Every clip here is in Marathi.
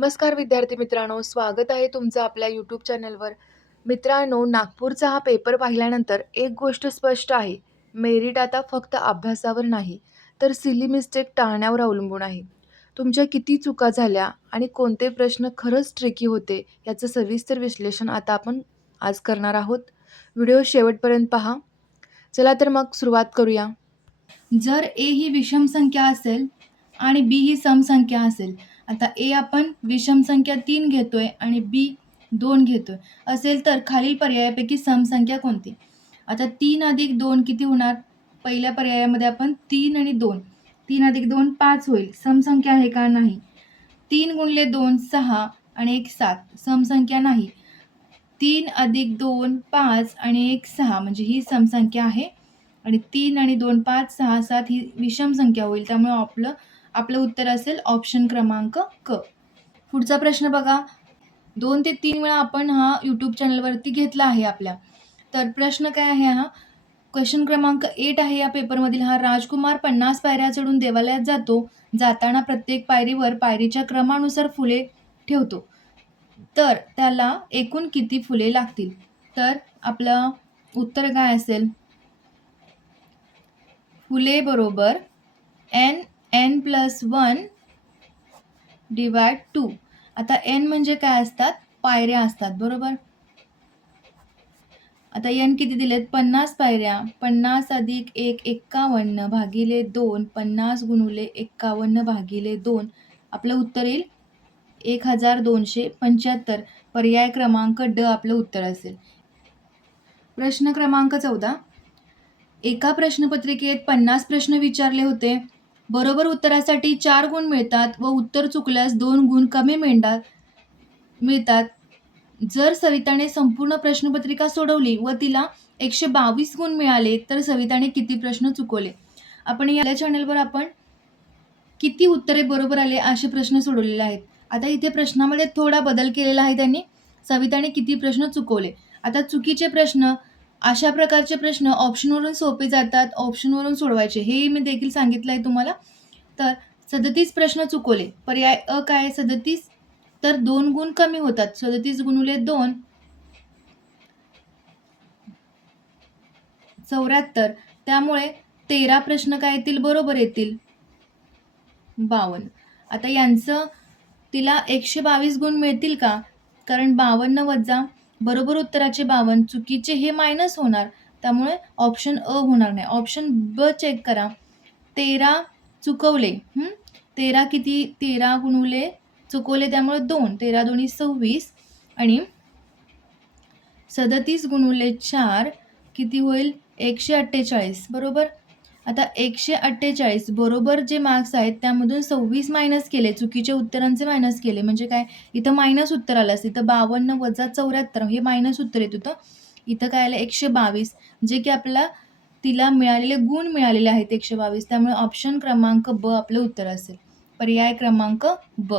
नमस्कार विद्यार्थी मित्रांनो, स्वागत आहे तुमचं आपल्या यूट्यूब चॅनलवर. मित्रांनो, नागपूरचा हा पेपर पाहिल्यानंतर एक गोष्ट स्पष्ट आहे, मेरिट आता फक्त अभ्यासावर नाही, तर सिली मिस्टेक टाळण्यावर अवलंबून आहे. तुमच्या किती चुका झाल्या आणि कोणते प्रश्न खरंच ट्रिकी होते, याचं सविस्तर विश्लेषण आता आपण आज करणार आहोत. व्हिडिओ शेवटपर्यंत पहा. चला तर मग सुरुवात करूया. जर ए ही विषम संख्या असेल आणि बी ही समसंख्या असेल, आता ए आपण विषम संख्या 3 घेतोय आणि बी 2 घेतोय असेल, तर खालील पर्यायापैकी समसंख्या कोणती? आता 3 अधिक 2 किती होणार? पहिल्या पर्यायामध्ये आपण 3 आणि 2, 3 अधिक 2 5 होईल. समसंख्या आहे का? नाही. 3 गुणिले 2 6 आणि 1 7, समसंख्या नाही. 3 अधिक 2 5 आणि 1 6, म्हणजे ही समसंख्या आहे. आणि 3 आणि 2 5 6 7 ही विषम संख्या होईल. त्यामुळे आपलं उत्तर असेल ऑप्शन क्रमांक क. पुढचा प्रश्न बघा. 2 ते 3 वेळा आपण हा यूट्यूब चॅनलवरती घेतला आहे आपल्या. तर प्रश्न काय आहे हा? क्वेश्चन क्रमांक 8 आहे या पेपरमधील हा. राजकुमार 50 पायऱ्या चढून देवालयात जातो. जाताना प्रत्येक पायरीवर पायरीच्या क्रमानुसार फुले ठेवतो. तर त्याला एकूण किती फुले लागतील? तर आपलं उत्तर काय असेल? फुले बरोबर n+1 डिवाइड 2. आता n म्हणजे काय असतात? पायऱ्या असतात, बरोबर. आता n किती दिलेत? 50 पायऱ्या. 50 अधिक 1 51 भागिले 2, 50 गुणिले 51 भागिले 2. आपलं उत्तर येईल 1275. पर्याय क्रमांक ड आपलं उत्तर असेल. प्रश्न क्रमांक 14. एका प्रश्नपत्रिकेत 50 प्रश्न विचारले होते. बरोबर उत्तरासाठी 4 गुण मिळतात व उत्तर चुकल्यास 2 गुण कमी मिळतात. जर सविताने संपूर्ण प्रश्नपत्रिका सोडवली व तिला 122 गुण मिळाले, तर सविताने किती प्रश्न चुकवले? आपण या चॅनलवर आपण किती उत्तरे बरोबर आले असे प्रश्न सोडवलेले आहेत. आता इथे प्रश्नामध्ये थोडा बदल केलेला आहे त्यांनी. सविताने किती प्रश्न चुकवले. आता चुकीचे प्रश्न, अशा प्रकारचे प्रश्न ऑप्शनवरून सोपे जातात, ऑप्शनवरून सोडवायचे, हे मी देखील सांगितलं आहे तुम्हाला. तर 37 प्रश्न चुकवले. पर्याय अ काय? 37. तर 2 गुण कमी होतात. 37 गुणिले 2 74. त्यामुळे 13 प्रश्न काय येतील? बरोबर येतील. 52. आता यांचं तिला 122 गुण मिळतील का? कारण 52 वजा बरोबर उत्तराचे 52, चुकीचे हे मायनस होणार. त्यामुळे ऑप्शन अ होणार नाही. ऑप्शन ब चेक करा. 13 चुकवले. 13 किती? 13 गुणिले चुकवले त्यामुळे 2. 13 दोन्ही 26 आणि 37 गुणिले 4 किती होईल? 148, बरोबर. आता 148 बरोबर जे मार्क्स आहेत त्यामधून 26 मायनस केले, चुकीच्या उत्तरांचे मायनस केले, म्हणजे काय? इथं मायनस उत्तर आलं असतं. इथं 52 वजा 74 हे मायनस उत्तर येत होतं. इथं काय आलं? 122, जे की आपल्याला तिला मिळालेले गुण मिळालेले आहेत 122. त्यामुळे ऑप्शन क्रमांक ब आपलं उत्तर असेल. पर्याय क्रमांक ब.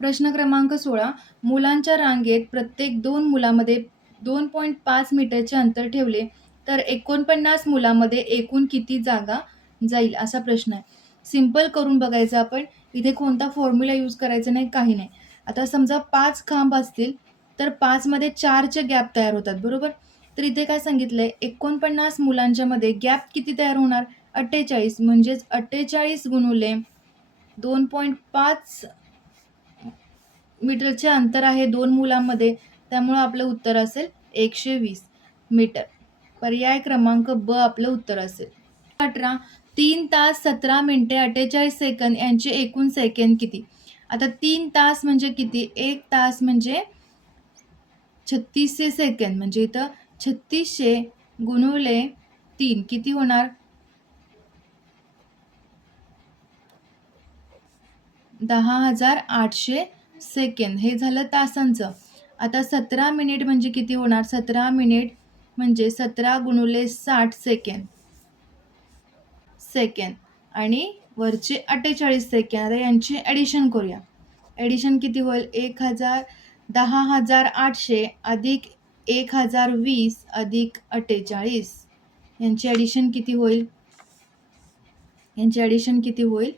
प्रश्न क्रमांक 16. मुलांच्या रांगेत प्रत्येक 2 मुलामध्ये 2.5 मीटरचे अंतर ठेवले तर 49 मुलांमध्ये एकूण किती जागा जाईल? असा प्रश्न आहे. सिंपल करून बघायचं आपण. इथे कोणता फॉर्म्युला यूज करायचा नाही, काही नाही. आता समजा 5 खांब असतील तर 5 मध्ये 4चे गॅप तयार होतात, बरोबर. तर इथे काय सांगितलंय? 49 मुलांच्या मध्ये गॅप किती तयार होणार? 48. म्हणजेच 48 गुणिले 2.5 मीटरचे अंतर आहे 2 मुलांमध्ये, त्यामुळे आपलं उत्तर असेल 120 मीटर. पर्याय क्रमांक ब आपलं उत्तर असेल. 18. 3 तास 17 मिनिटे 48 सेकंद यांचे एकूण सेकंद किती? आता 3 तास म्हणजे किती? 1 तास म्हणजे 3600 सेकंद, म्हणजे इथं 3600 गुणिले 3 किती होणार? 10,800 सेकंद. हे झालं तासांचं. आता 17 मिनिट म्हणजे किती होणार? 17 मिनिट म्हणजे 17 गुणिले 60 सेकंद आणि वरचे 48 सेकंद. आता यांची ॲडिशन करूया. ॲडिशन किती होईल? 10,800 अधिक 1020 अधिक 48. यांची ॲडिशन किती होईल?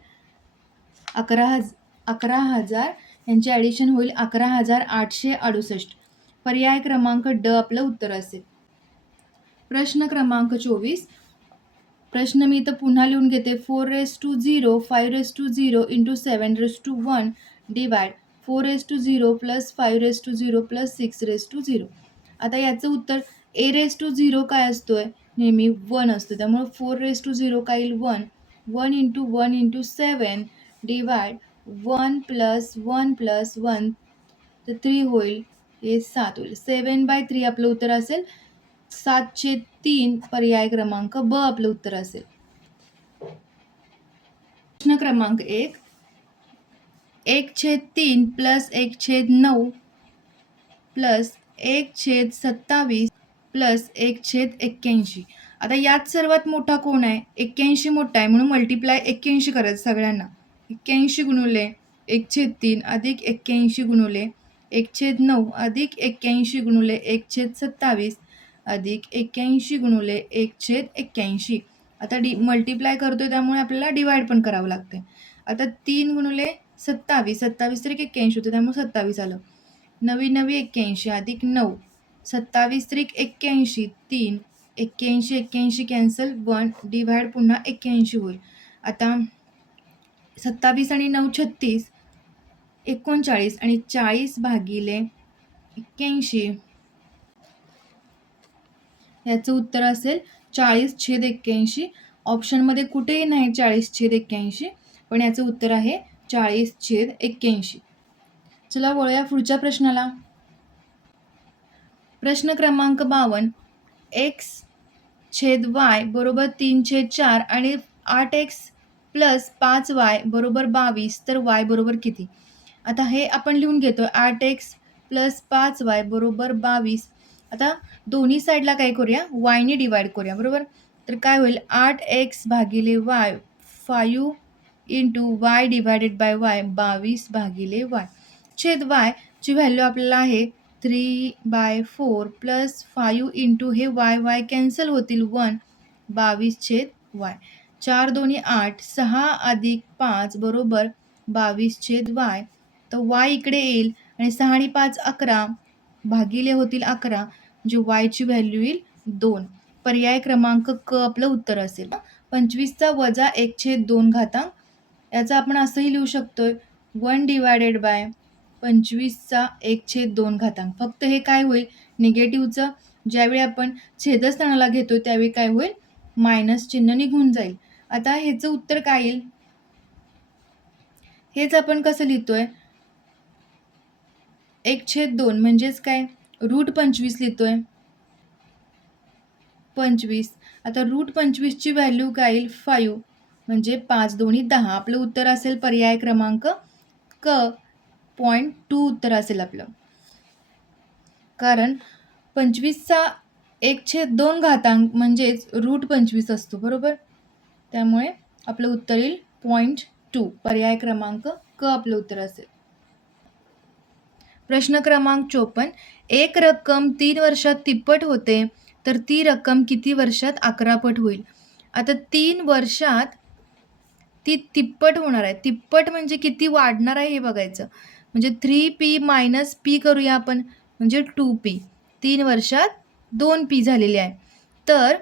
11,000 यांचे ॲडिशन होईल 11,868. पर्याय क्रमांक ड आपलं उत्तर असेल. प्रश्न क्रमांक 24. प्रश्न मी इथं पुन्हा लिहून घेते. 4^0, 5^0 इंटू 7^1 डिवाइड 4^0 प्लस 5^0 प्लस 6^0. आता याचं उत्तर a^0 काय असतोय? नेहमी 1 असतो. त्यामुळे 4^0 काय येईल? 1. 1 into 1 into 7 divide 1 plus 1 plus 1 तर 3 होईल. हे 7 होईल. 7/3 आपलं उत्तर असेल. 7/3 पर्याय क्रमांक ब आपलं उत्तर असेल. प्रश्न क्रमांक 1. 1/3 प्लस 1/9 प्लस 1/27 प्लस 1/81. आता यात सर्वात मोठा कोण आहे? 81 मोठा आहे म्हणून मल्टिप्लाय 81 करायचं सगळ्यांना. 81 गुणुले 1/3 अधिक 81 गुणुले 1/9 अधिक 81 गुणुले 1/27 अधिक 81 गुणुले 1/81. आता मल्टिप्लाय करतोय त्यामुळे आपल्याला डिवाइड पण करावं लागतंय. आता 3 गुणुले 27, 27 तरी 81 होतं त्यामुळे 27 आलं. 9 81 अधिक 9, 27 त्रिक 81, 3, 81 81 कॅन्सल, 1 डिवाइड पुन्हा 81 होईल. आता 27 आणि 9 36, 39 आणि 40 भागिले 81 याचं उत्तर असेल 40/81. ऑप्शनमध्ये कुठेही नाही 40/81 पण याचं उत्तर आहे 40/81. चला वळूया पुढच्या प्रश्नाला. प्रश्न क्रमांक 52. x/y बरोबर 3/4 आणि 8x प्लस 5y बरोबर 22 तर y बरोबर किती? आता हे आपण लिहून घेतो. 8x प्लस 5y बरोबर 22. आता दोन्ही साईडला काय करूया? वायने डिवाइड करूया बरोबर. तर काय होईल? 8x भागिले y 5 into y divided by y 22 भागिले y छेद y ची व्हॅल्यू आपल्याला आहे 3/4 प्लस 5 इंटू हे y कॅन्सल होतील 1 22/y 4 दोन्ही 8 6 अधिक 5 बरोबर 22/y. तर y इकडे येईल आणि 6 आणि 5 11 भागिले होतील 11 म्हणजे y ची व्हॅल्यू येईल 2. पर्याय क्रमांक क आपलं उत्तर असेल. 25चा वजा 1/2 याचा आपण असंही लिहू शकतोय 1 डिवायडेड बाय 25चा 1/2. फक्त हे काय होईल? निगेटिव्हचं ज्यावेळी आपण छेदस्थानाला घेतो त्यावेळी काय होईल? मायनस चिन्ह निघून जाईल. आता ह्याचं उत्तर काय येईल? हेच आपण कसं लिहितोय? 1/2 म्हणजेच काय? √25 लिहितोय. 25. आता √25ची व्हॅल्यू काय येईल? 5 म्हणजे 5 दोन्ही 10. आपलं उत्तर असेल पर्याय क्रमांक क 0.2 उत्तर असेल आपलं. कारण 25चा 1/2 म्हणजेच √25 असतो बरोबर. त्यामुळे आपलं उत्तर येईल 0.2. पर्याय क्रमांक क आपलं उत्तर असेल. प्रश्न क्रमांक 54. एक रक्कम 3 वर्षात तिप्पट होते तर ती रक्कम किती वर्षात 11 पट होईल? आता 3 वर्षात ती तिप्पट होणार आहे. तिप्पट म्हणजे किती वाढणार आहे हे बघायचं. म्हणजे 3p मायनस p करूया आपण म्हणजे 2p. 3 वर्षात 2p झालेले आहे. तर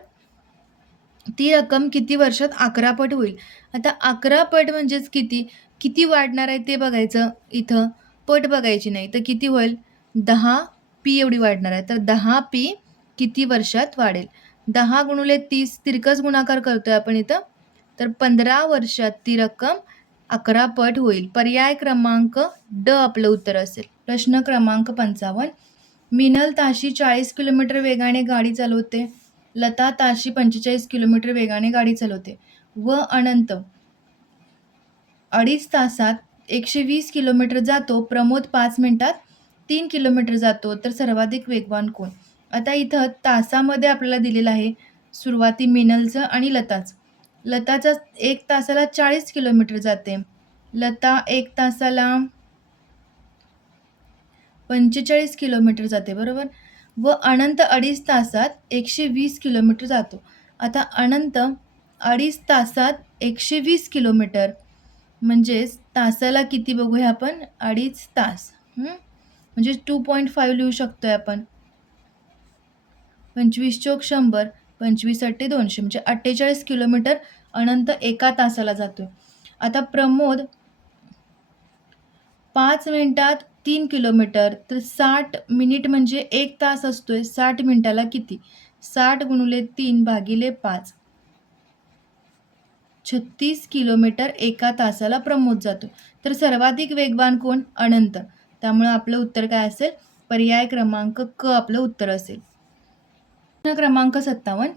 ती रक्कम किती वर्षात 11 पट होईल? आता 11 पट म्हणजेच किती? किती वाढणार आहे ते बघायचं. इथं पट बघायची नाही तर किती होईल? 10p एवढी वाढणार आहे. तर 10p किती वर्षात वाढेल? 10 गुणुले 30 तिरकस गुणाकार करतोय आपण इथं. तर 15 वर्षात ती रक्कम 11 पट होईल. पर्याय क्रमांक ड आपलं उत्तर असेल. प्रश्न क्रमांक 55. मिनल ताशी 40 किलोमीटर वेगाने गाडी चालवते. लता ताशी 45 किलोमीटर वेगाने गाडी चालवते व अनंत 2.5 तासात 120 किलोमीटर जातो. प्रमोद 5 मिनिटात 3 किलोमीटर जातो. तर सर्वाधिक वेगवान कोण? आता इथं तासामध्ये आपल्याला दिलेलं आहे. सुरुवाती मिनलचं आणि लताचं. लताचा 1 तासाला 40 किलोमीटर जाते. लता 1 तासाला 45 किलोमीटर जाते बरोबर. व अनंत 2.5 तासात 120 किलोमीटर जातो. आता अनंत 2.5 तासात 120 किलोमीटर म्हणजेच तासाला किती बघूया आपण, 2.5 तास. म्हणजे 2.5 लिहू शकतोय आपण. 25 चोक 100, 25 अट्टे 200 म्हणजे 48 किलोमीटर अनंत एका तासाला जातोय. आता प्रमोद 5 मिनिटात 3 किलोमीटर, तर 60 मिनिट म्हणजे 1 तास असतोय. 60 मिनिटाला किती? 60 गुणिले 3 भागिले 5. 36 किलोमीटर एका तासाला प्रमोद जातो. तर सर्वाधिक वेगवान कोण? अनंत. त्यामुळे आपलं उत्तर काय असेल? पर्याय क्रमांक क आपलं उत्तर असेल. प्रश्न क्रमांक 57.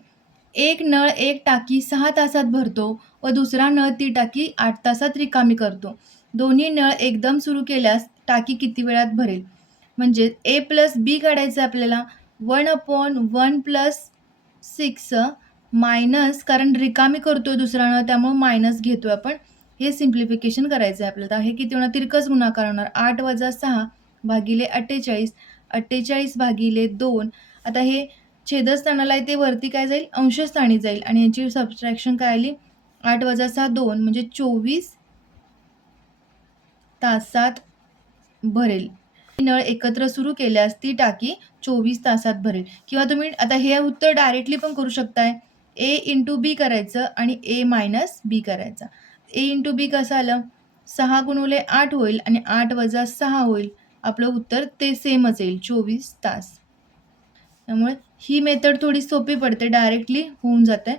एक नळ एक टाकी 6 तासात भरतो व दुसरा नळ ती टाकी 8 तासात रिकामी करतो. दोन्ही नळ एकदम सुरू केल्यास टाकी किती वेळात भरेल? म्हणजे ए प्लस बी काढायचं आपल्याला. 1/1 + 6 मायनस, कारण रिकामी करतोय दुसरा नळ त्यामुळे मायनस घेतोय आपण. हे सिम्प्लिफिकेशन करायचं आहे आपल्याला. हे किती होणार? तिरकस गुणाकार होणार. 8 - 6 भागिले 48. 48 भागिले 2. आता हे छेदस्थानाला आहे ते वरती काय जाईल? अंशस्थानी जाईल आणि यांची सबट्रॅक्शन काय आली? 8 - 6 2 म्हणजे 24 तासात भरेल. नळ एकत्र सुरू केल्यास ती टाकी 24 तासात भरेल. किंवा तुम्ही आता हे उत्तर डायरेक्टली पण करू शकताय. ए इंटू बी करायचं आणि ए मायनस बी करायचा. ए इंटू बी कसं आलं? 6 गुणिले 8 होईल आणि 8 - 6 होईल. आपलं उत्तर ते सेमच येईल, 24 तास. त्यामुळे ही मेथड थोडी सोपी पडते, डायरेक्टली होऊन जाते.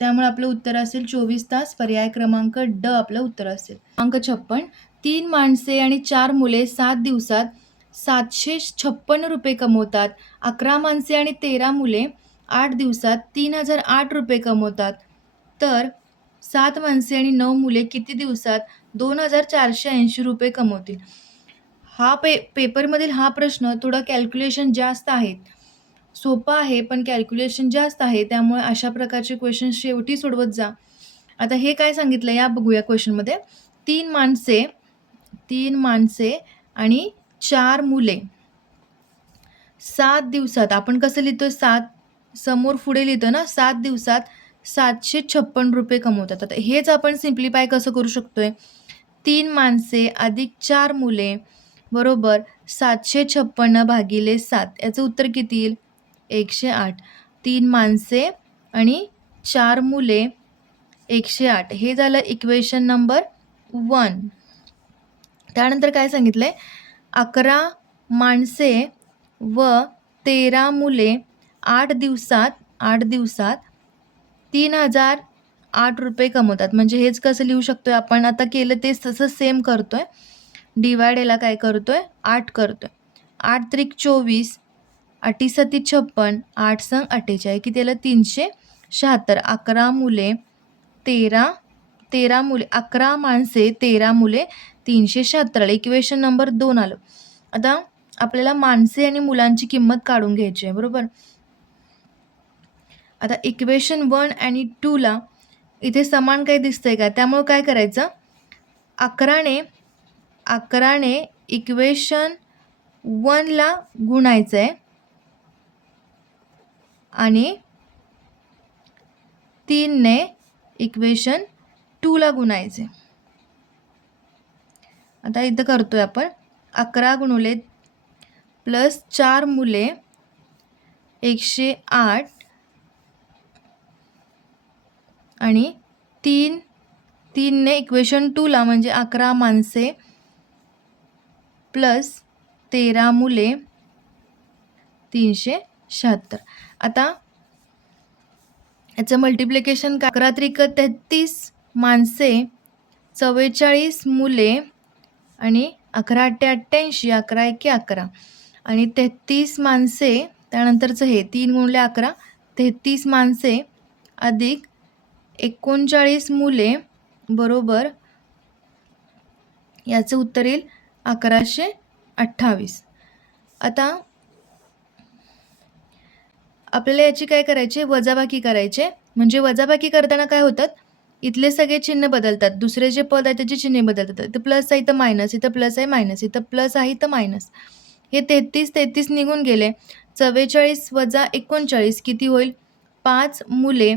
त्यामुळे आपलं उत्तर असेल 24 तास. पर्याय क्रमांक ड आपलं उत्तर असेल. क्रमांक 56. 3 माणसे आणि 4 मुले 7 दिवसात 756 रुपये कमवतात. 11 माणसे आणि 13 मुले 8 दिवसात 3008 रुपये कमवतात. तर 7 माणसे आणि 9 मुले किती दिवसात 2480 रुपये कमवतील? हा पेपरमधील हा प्रश्न थोडा कॅल्क्युलेशन जास्त आहेत. सोपा आहे पण कॅल्क्युलेशन जास्त आहे. त्यामुळे अशा प्रकारचे क्वेश्चन शेवटी सोडवत जा. आता हे काय सांगितलं या बघूया क्वेश्चनमध्ये. 3 माणसे आणि 4 मुले 7 दिवसात, आपण कसं लिहितोय? 7 समोर पुढे लिहितो ना, 7 दिवसात 756 रुपये कमवतात. आता हेच आपण सिम्प्लिफाय कसं करू शकतोय? 3 माणसे अधिक 4 मुले बरोबर 756 भागिले 7. याचं उत्तर किती येईल? 108. 3 माणसे आणि 4 मुले 108. हे झालं इक्वेशन नंबर 1. त्यानंतर काय सांगितलंय? 11 माणसे व 13 मुले 8 दिवसात 3008 रुपये कमवतात. म्हणजे हेच कसं लिहू शकतोय आपण? आता केलं तेच तसं सेम करतोय. डिवाइड याला काय करतोय? 8 करतोय. 8 त्रिक 24, 8 सती 56, 8 संग 48 किती आलं? 376. 11 माणसे 13 मुले 376. इक्वेशन नंबर 2 आलं. आता आपल्याला माणसे आणि मुलांची किंमत काढून घ्यायची आहे, बरोबर? आता इक्वेशन 1 आणि 2 ला इथे समान काही दिसतंय का? त्यामुळे काय करायचं? 11ने इक्वेशन 1 ला गुणायचं आहे आणि 3ने इक्वेशन 2 ला गुणायचे. आता इथं करतोय आपण. 11 गुणिले प्लस 4 मुले 108 आणि 3ने इक्वेशन 2 ला म्हणजे 11 माणसे प्लस 13 मुले 376. आता याचं मल्टिप्लिकेशन 11 त्रिक 33 माणसे, 44 मुले आणि 11 अट्टे 88, 11 एके 11 आणि 33 माणसे. त्यानंतरचं हे 3 गुणिले 11, 33 माणसे अधिक 39 मुले बरोबर याचं उत्तर येईल 1128. आता आपल्याला याची काय करायची? वजाबाकी करायचे. म्हणजे वजाबाकी करताना काय होतात? इथले सगळे चिन्ह बदलतात. दुसरे जे पद आहे त्याचे चिन्ह बदलतात. इथं प्लस आहे इथं मायनस, इथं प्लस आहे मायनस, इथं प्लस आहे इथं मायनस. हे 33 निघून गेले. 44 वजा 39 किती होईल? 5 मुले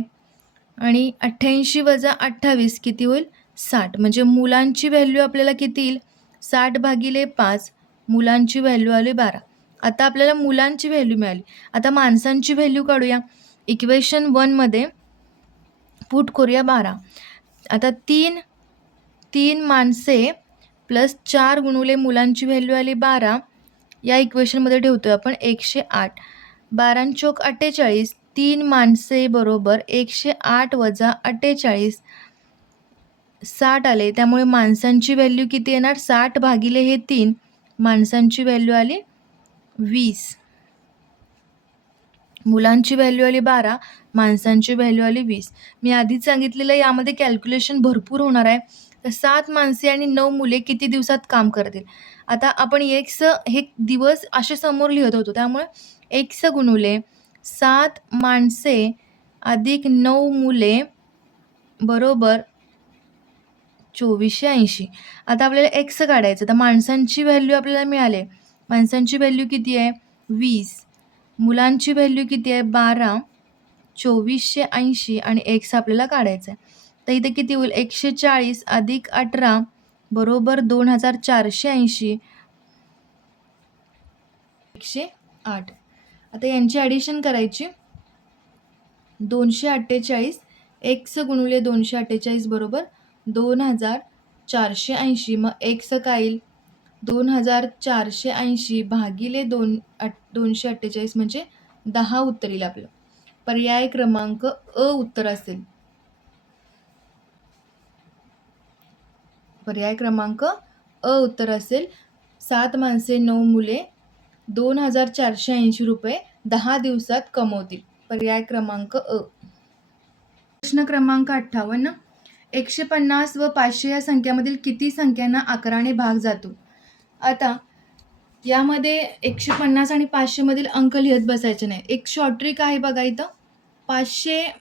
आणि 88 वजा 28 किती होईल? 60 म्हणजे मुलांची व्हॅल्यू आपल्याला किती येईल 60/5 मुलांची व्हॅल्यू आली 12. आता आपल्याला मुलांची व्हॅल्यू मिळाली. आता माणसांची व्हॅल्यू काढूया. इक्वेशन 1 मध्ये पुट करूया 12. आता 3 माणसे प्लस 4 गुणुले मुलांची व्हॅल्यू आली 12. या इक्वेशनमध्ये ठेवतोय आपण 108. 12 आणि चोक 48. 3 माणसे बरोबर 108 वजा 48 60 आले. त्यामुळे माणसांची व्हॅल्यू किती येणार 60 भागिले हे 3 माणसांची व्हॅल्यू आली 20. मुलांची व्हॅल्यू आली 12, माणसांची व्हॅल्यू आली 20. मी आधीच सांगितलेलं यामध्ये कॅल्क्युलेशन भरपूर होणार आहे. तर 7 माणसे आणि 9 मुले किती दिवसात काम करतील. आता आपण एक्स हे दिवस असे समोर लिहित होतो, त्यामुळे एक्स गुणुले 7 माणसे अधिक 9 मुले बरोबर 2480. आता आपल्याला एक्स काढायचं. तर माणसांची व्हॅल्यू आपल्याला मिळाले. माणसांची व्हॅल्यू किती आहे 20, मुलांची व्हॅल्यू किती आहे 12, 2480 आणि एक्स आपल्याला काढायचं आहे. तर इथे किती होईल 140 अधिक 18 बरोबर 2480 108. आता यांची ॲडिशन करायची. 248 एक्स गुणुले 248 बरोबर 2480. मग एक्स काय येईल 2480 भागिले 248 म्हणजे 10 उत्तर येईल आपलं. पर्याय क्रमांक अ उत्तर असेल. पर्याय क्रमांक अ उत्तर असेल. 7 माणसे 9 मुले 2480 रुपये 10 दिवसात कमवतील. पर्याय क्रमांक अ. प्रश्न क्रमांक 58. 150 व 500 या संख्यामधील किती संख्यांना 11ने भाग जातो. आता यामध्ये 150 आणि 500 मधील अंक लिहत बसायचे नाही. एक शॉर्ट ट्रिक आहे बघा इथं. 500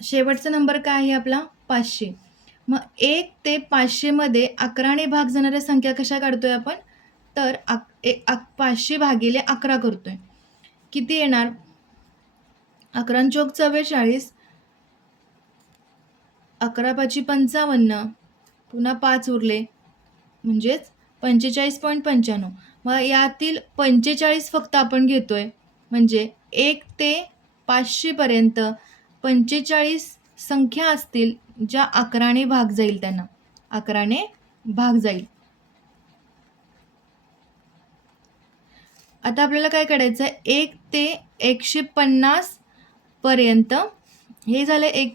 शेवटचा नंबर काय आहे आपला 500. मग 1 ते 500 मध्ये 11ने भाग जाणाऱ्या संख्या कशा काढतोय आपण, तर 500 भागिले 11 करतोय. किती येणार 11 चोक 44, 11 पाची 55, पुन्हा 5 उरले म्हणजेच 45.95. मग यातील 45 फक्त आपण घेतोय. म्हणजे 1 ते 500 पर्यंत 45 संख्या असतील ज्या 11ने भाग जाईल, त्यांना 11ने भाग जाईल. आता आपल्याला काय काढायचं आहे 1 ते 150 पर्यंत. हे झालं 1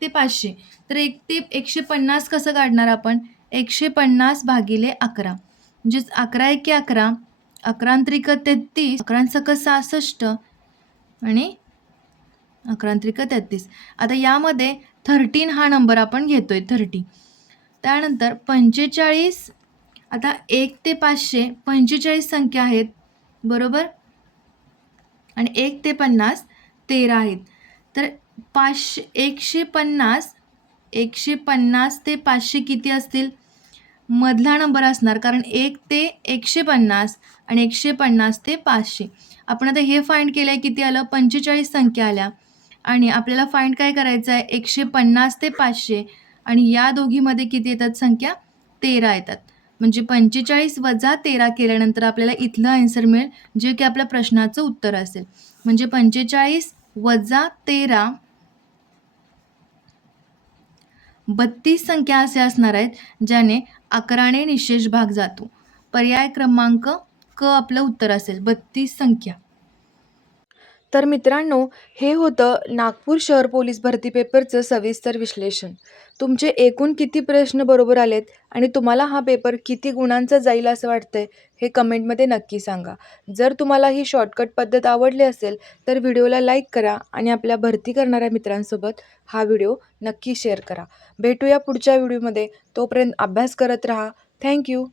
ते 500. तर 1 ते 150 कसं काढणार आपण 150 भागिले 11 म्हणजेच 11 एके 11, 11 त्रिक 33, 11 सक 66 आणि 11 त्रिक 33. आता यामध्ये 13 हा नंबर आपण घेतोय 30. त्यानंतर 45. आता 1 ते 500 45 संख्या आहेत बरोबर, आणि 1 ते 50 13 आहेत. तर 150 ते 500 किती असतील, मधला नंबर असणार, कारण 1 ते 150 आणि 150 ते 500. आपण आता हे फाइंड केलं आहे, किती आलं 45 संख्या आल्या. आणि आपल्याला फाइंड काय करायचं आहे 150 ते 500, आणि या दोघीमध्ये किती येतात संख्या 13 येतात. म्हणजे 45 वजा 13 केल्यानंतर आपल्याला इथलं आन्सर मिळेल, जे की आपल्या प्रश्नाचं उत्तर असेल. म्हणजे 45 वजा 13 32 संख्या असे असणार आहेत ज्याने 11ने निशेष भाग जातो. पर्याय क्रमांक क आपलं उत्तर असेल 32 संख्या. तर मित्रांनो, हे होतं नागपूर शहर पोलीस भरती पेपरचं सविस्तर विश्लेषण. तुमचे एकूण किती प्रश्न बरोबर आलेत आणि तुम्हाला हा पेपर किती गुणांचा जाईल असं वाटतंय, हे कमेंटमध्ये नक्की सांगा. जर तुम्हाला ही शॉर्टकट पद्धत आवडली असेल तर व्हिडिओला लाईक करा आणि आपल्या भरती करणाऱ्या मित्रांसोबत हा व्हिडिओ नक्की शेअर करा. भेटूया पुढच्या व्हिडिओमध्ये. तोपर्यंत अभ्यास करत राहा. थँक्यू.